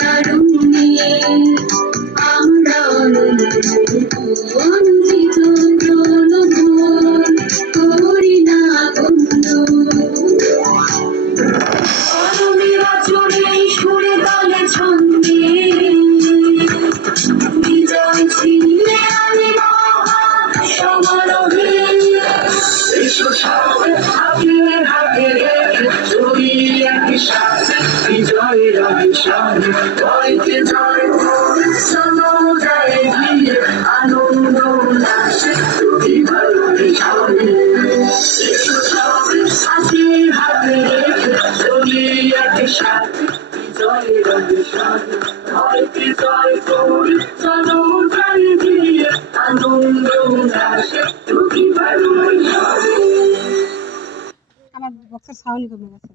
তারুণ্যে আমরা অনুচিত প্রলোভন করি না বন্ধু। অনবিরাচরে সুরে তালে ছন্দে বিজয় ছিনে আমি মহা সমারোহে। এসো সাথে হাতে হাতে রেখে চলি একসাথে বিজয়ের অভিশানে জয়কে জয় করে চলো যায় গিয়ে আনন্দ উল্লাসে প্রতিভার অভিশানে। এসো সাথে হাতে হাতে রেখে চলি একসাথে বিজয়ের অভিশানে জয়কে জয় করে চলো যায় গিয়ে আনন্দ উল্লাসে প্রতিভার অভিশানে। আমার বক্সের সাউন্ড কমে গেছে।